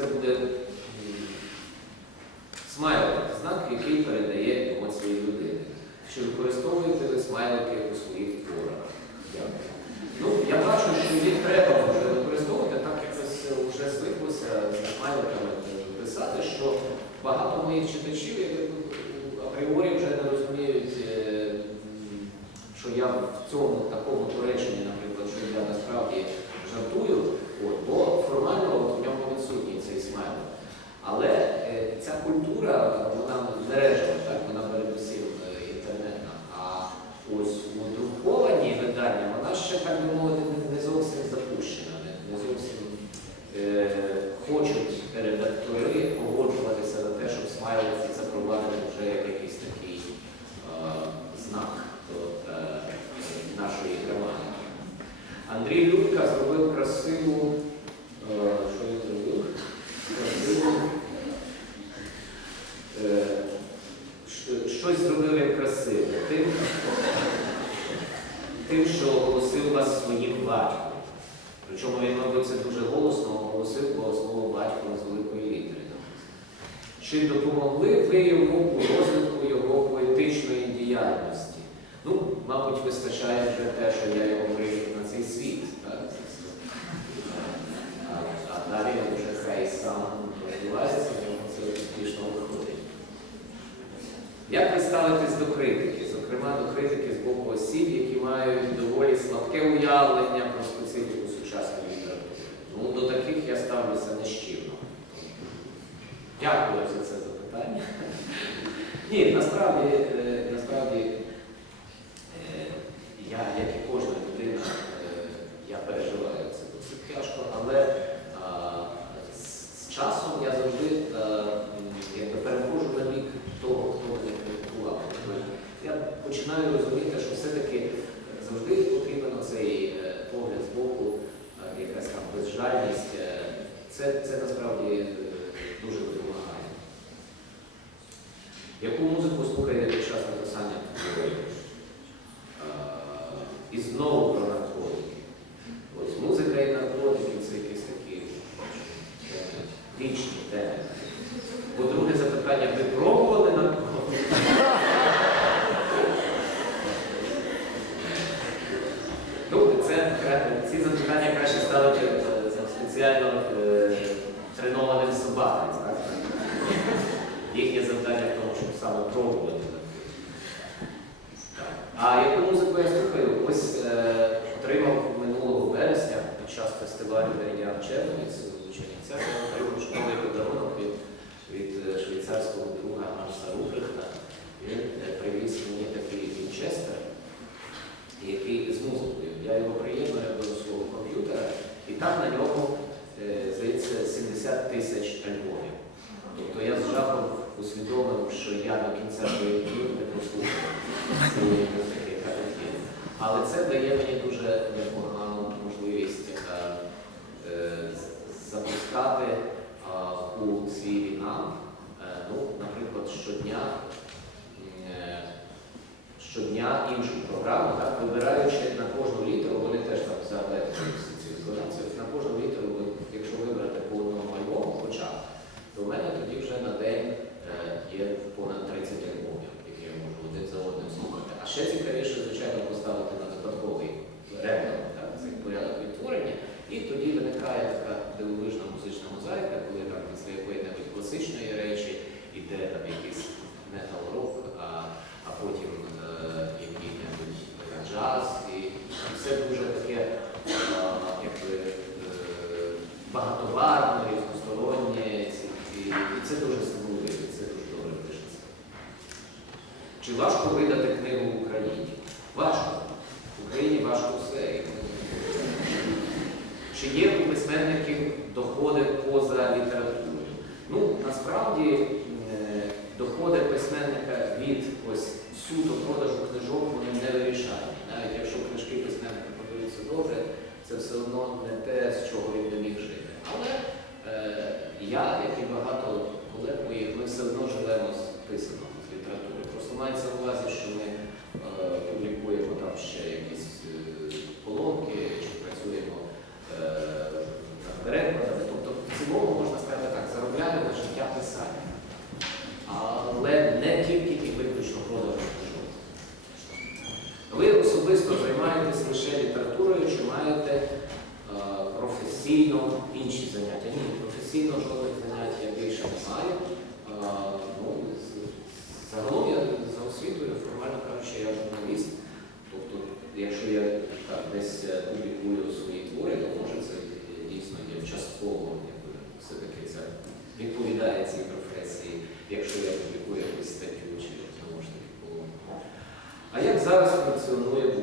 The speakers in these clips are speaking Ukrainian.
Це буде смайлик, знак, який передає емоції людини. Що використовуєте ви смайлики якусь критики, зокрема до критики з боку осіб, які мають доволі слабке уявлення. Це, це насправді е, дуже допомагає. Яку музику слухає під час написання? я червні з Чернівця, я подарунок від, від е, швейцарського друга Арса Рубрихта. Він е, привіз мені такий вінчестер, який з музикою. Я його приєдную до свого комп'ютера, і там на ньому, е, здається, 70 тисяч альбомів. Тобто я з жахом усвідомив, що я до кінця своєї днів не прослухав цієї музики, яка. Але це дає мені дуже непогано. щодня е, щодня іншу програму, так, вибираючи на кожну літеру, вони теж там доходи поза літературою. Ну, Насправді е, доходи письменника від ось суто продажу книжок вони не вирішають. Навіть якщо книжки письменника продаються добре, це все одно не те, з чого він не міг жити. Але е, я, як і багато колег моїх, ми все одно живемо з писаного з літератури. Просто мається на увазі, що ми е, публікуємо там ще якісь. професійно жодних занять я більше немає. Ну, загалом я за освітою, формально кажучи, я журналіст. Тобто, якщо я так, десь е, публікую свої твори, то може це е, дійсно є частково, якби все-таки це відповідає цій професії, якщо я публікую якусь статтю чи тому якісь можливо. А як зараз функціонує?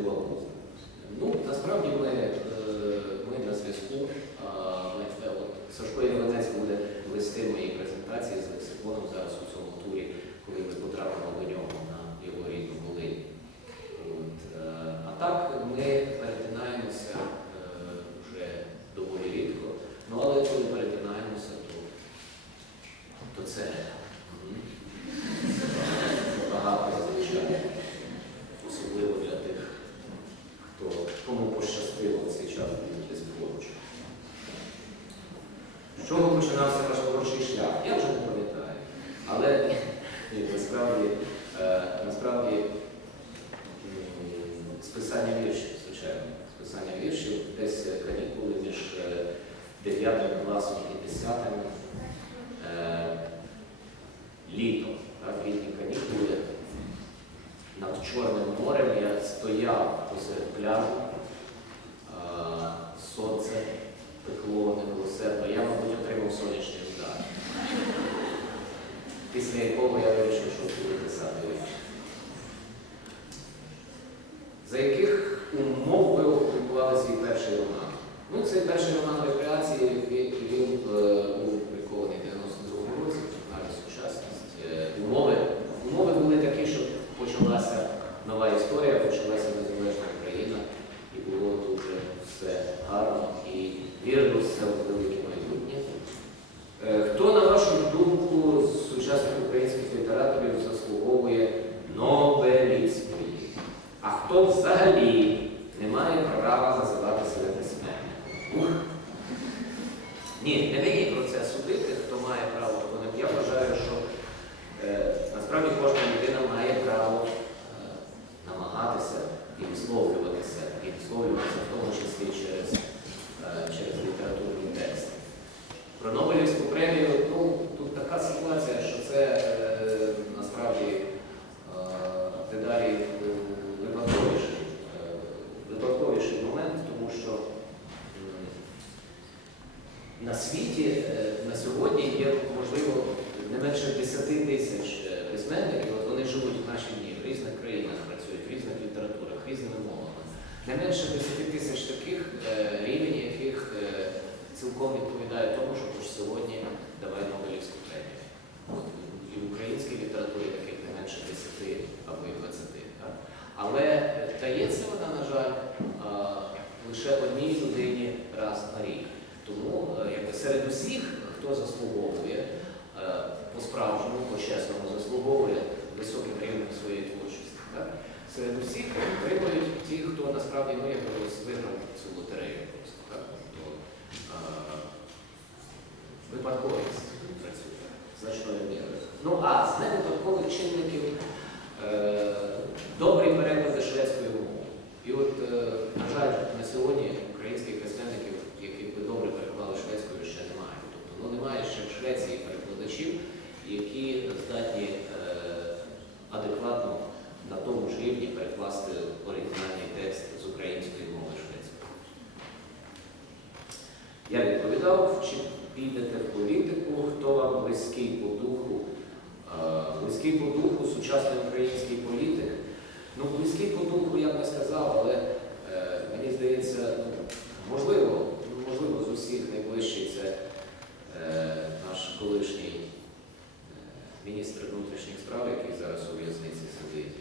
este, кваліфікації перекладачів, які здатні е, адекватно на тому ж рівні перекласти оригінальний текст з української мови шведської. Я відповідав, чи підете в політику, хто вам близький по духу, е, близький по духу, сучасний український політик. Ну, близький по духу я б не сказав, але е, мені здається, ну, можливо. міністр внутрішніх справ, який зараз у в'язниці сидить,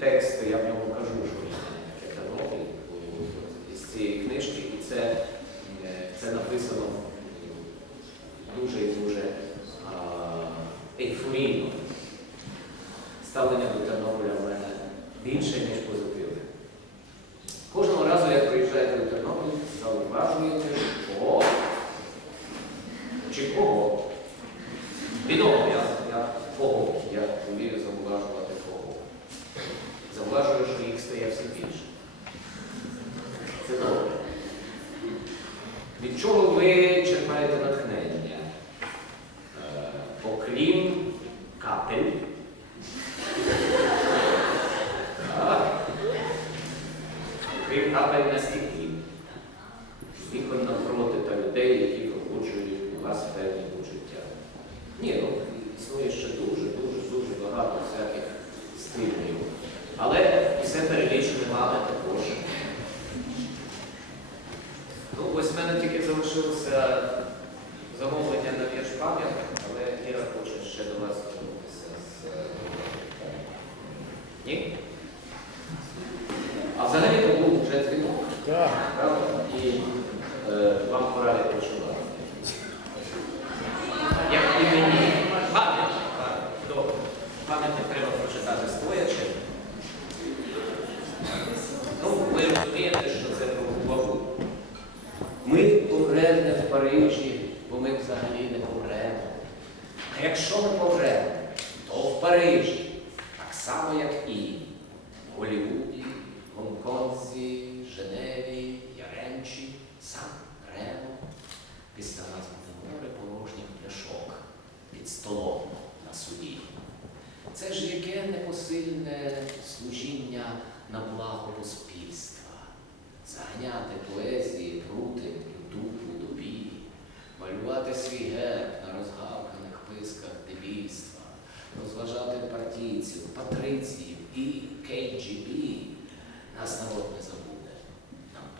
testi abbiamo Meinung, dass die Wiemy,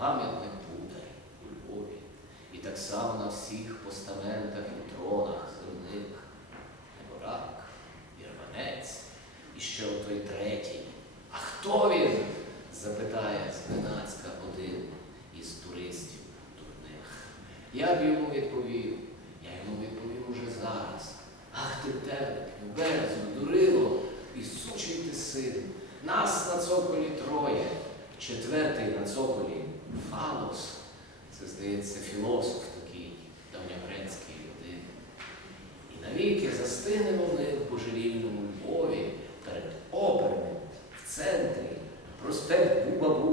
他没有 certo? Enquanto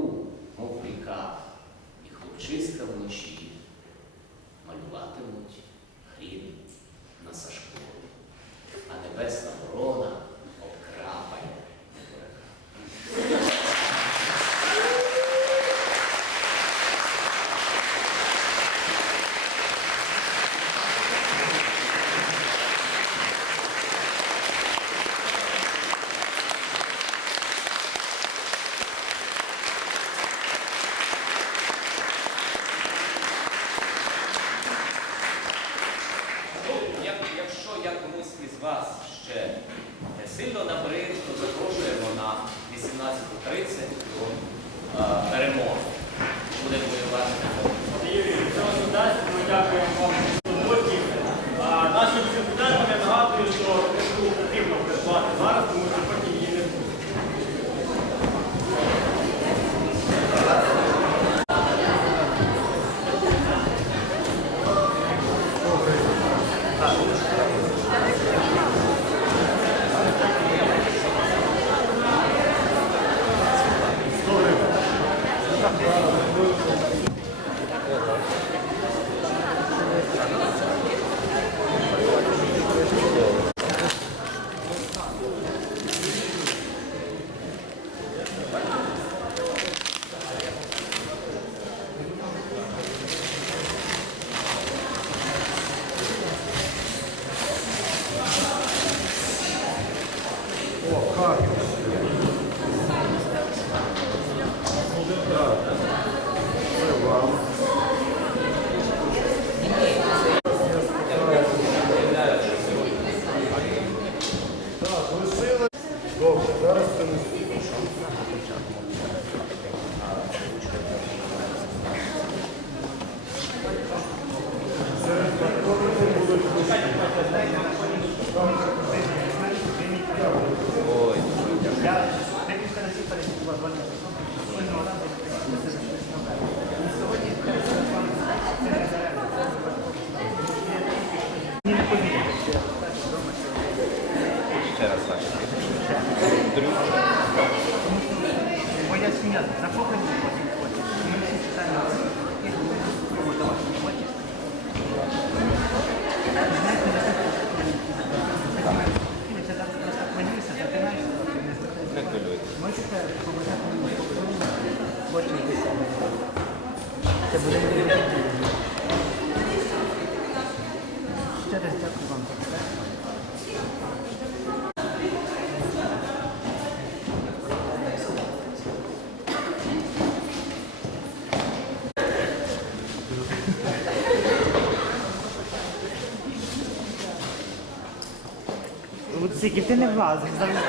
Луцики, ти не влазиш завжди.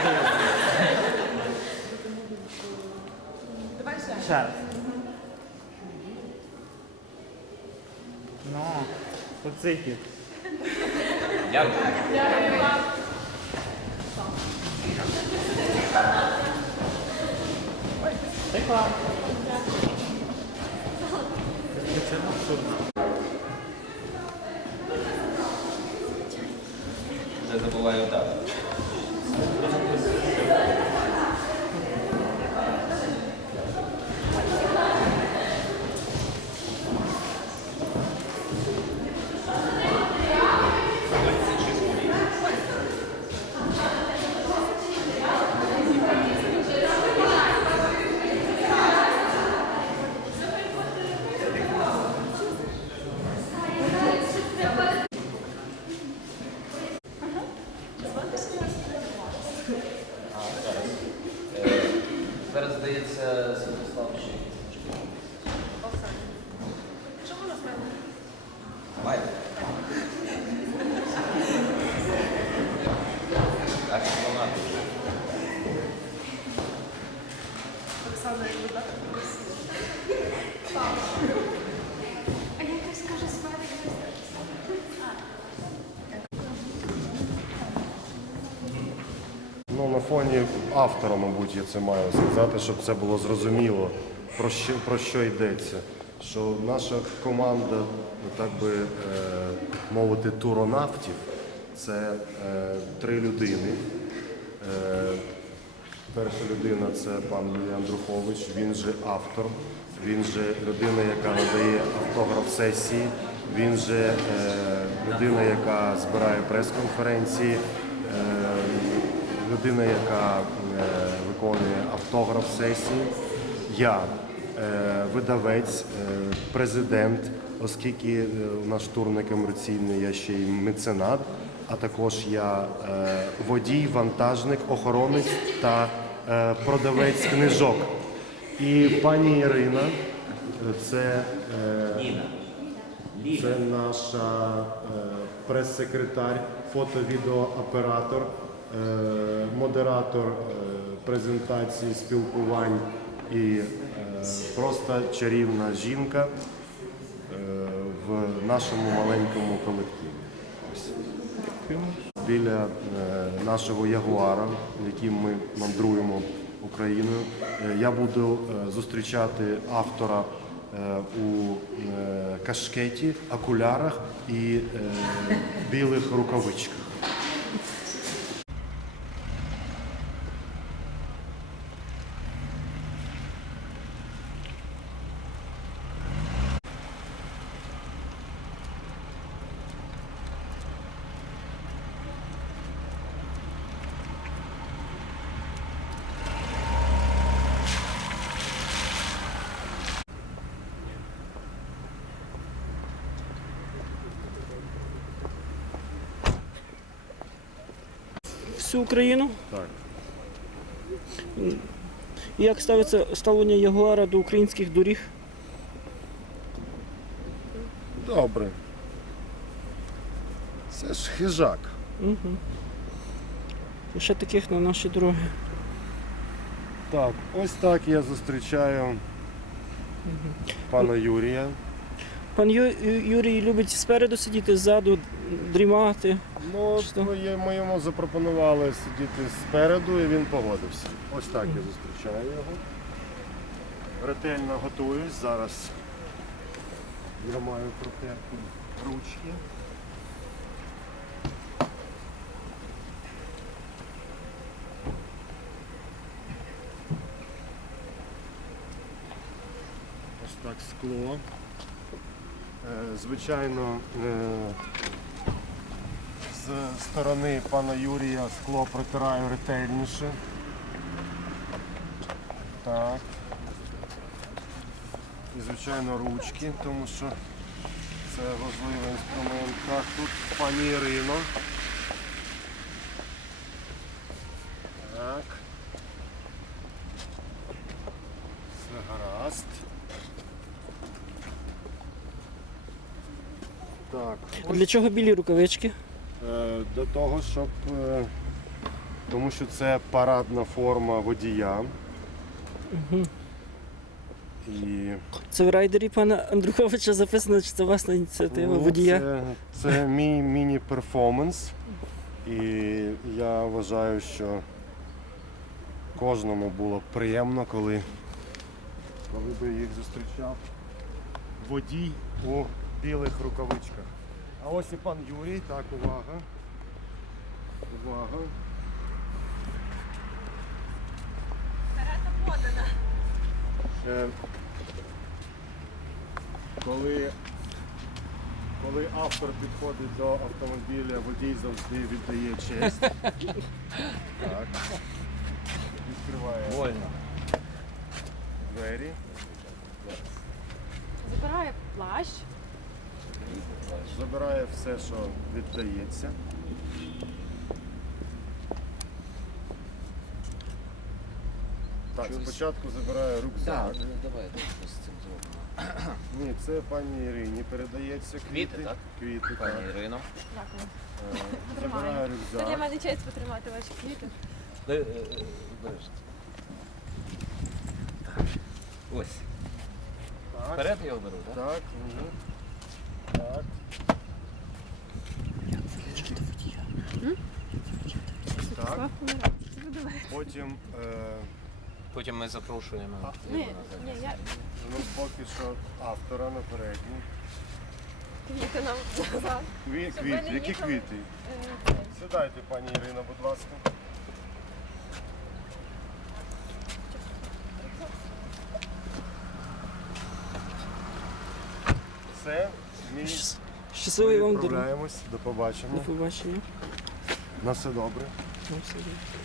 Ще раз. Ну, Луцики. Дякую. Тихо. Не забуваю так. Е, Зараз здається Святослав ще якісь трошки. Давайте. Так, фанати. А якось каже смайлик. Ну, на фоні автора, мабуть, я це маю сказати, щоб це було зрозуміло, про що, про що йдеться. Що наша команда, ну, так би е, мовити, туронавтів це е, три людини. Е, перша людина це пан Юрій Андрухович, він же автор, він же людина, яка надає автограф сесії, він же е, людина, яка збирає прес-конференції. Людина, яка е, виконує автограф сесії, я е, видавець, е, президент, оскільки е, наш тур не комерційний, я ще й меценат, а також я водій, вантажник, охоронець та продавець книжок. І пані Ірина, це це наша прес-секретар, фото-відеооператор, модератор е, презентації, спілкувань і е, просто чарівна жінка е, в нашому маленькому колективі. Біля е, нашого Ягуара, яким ми мандруємо Україною, е, я буду е, зустрічати автора е, у е, кашкеті, окулярах і е, білих рукавичках. Всю Україну. Так. Як ставиться ставлення Ягуара до українських доріг? Добре. Це ж хижак. Угу. Ще таких на наші дороги. Так, ось так я зустрічаю пана Юрія. Пан Ю- Юрій любить спереду сидіти, ззаду, дрімати. Ну, Що? ми, ми йому запропонували сидіти спереду, і він погодився. Ось так я зустрічаю його. Ретельно готуюсь. Зараз я маю протерти ручки. Ось так скло. Е, Звичайно, е, з сторони пана Юрія скло протираю ретельніше. Так. І, звичайно, ручки, тому що це важливий інструмент. Так, тут пані Ірино. Так. Все гаразд. Так. А Для чого білі рукавички? До того, щоб. е, Тому що це парадна форма водія. І Це в райдері пана Андруховича записано, чи це власна ініціатива ну, водія? Це, це мій міні-перформанс. І я вважаю, що кожному було приємно, коли, коли би їх зустрічав водій у білих рукавичках. А ось і пан Юрій, так, увага. Увага. Е, Коли, коли автор підходить до автомобіля, водій завжди віддає честь. Так. Відкриває Вольно. двері. Забирає плащ. Забирає все, що віддається. Так, спочатку забирає рюкзак. Так, ну давайте щось з цим зробимо. Ні, це пані Ірині передається квіти. Квіти, так? Квіти, Пані так. Ірино. Дякую. Е, Забирає Це для рюкзак. мене честь потримати ваші квіти. Дай, е, е, береш. Так. Ось. Так, Вперед я його беру, так? так. угу. Так. Так. Потім е, Потім ми запрошуємо. Ні, ні, я ну, поки що автора на передній. квіти нам назад. Кві- Щоб Квіти, ви які їхали. квіти? Е. Сідайте, пані Ірина, будь ласка. Все, мій. Щасливий вам дорог. відправляємось. До побачення. До побачення. На все добре. На все добре.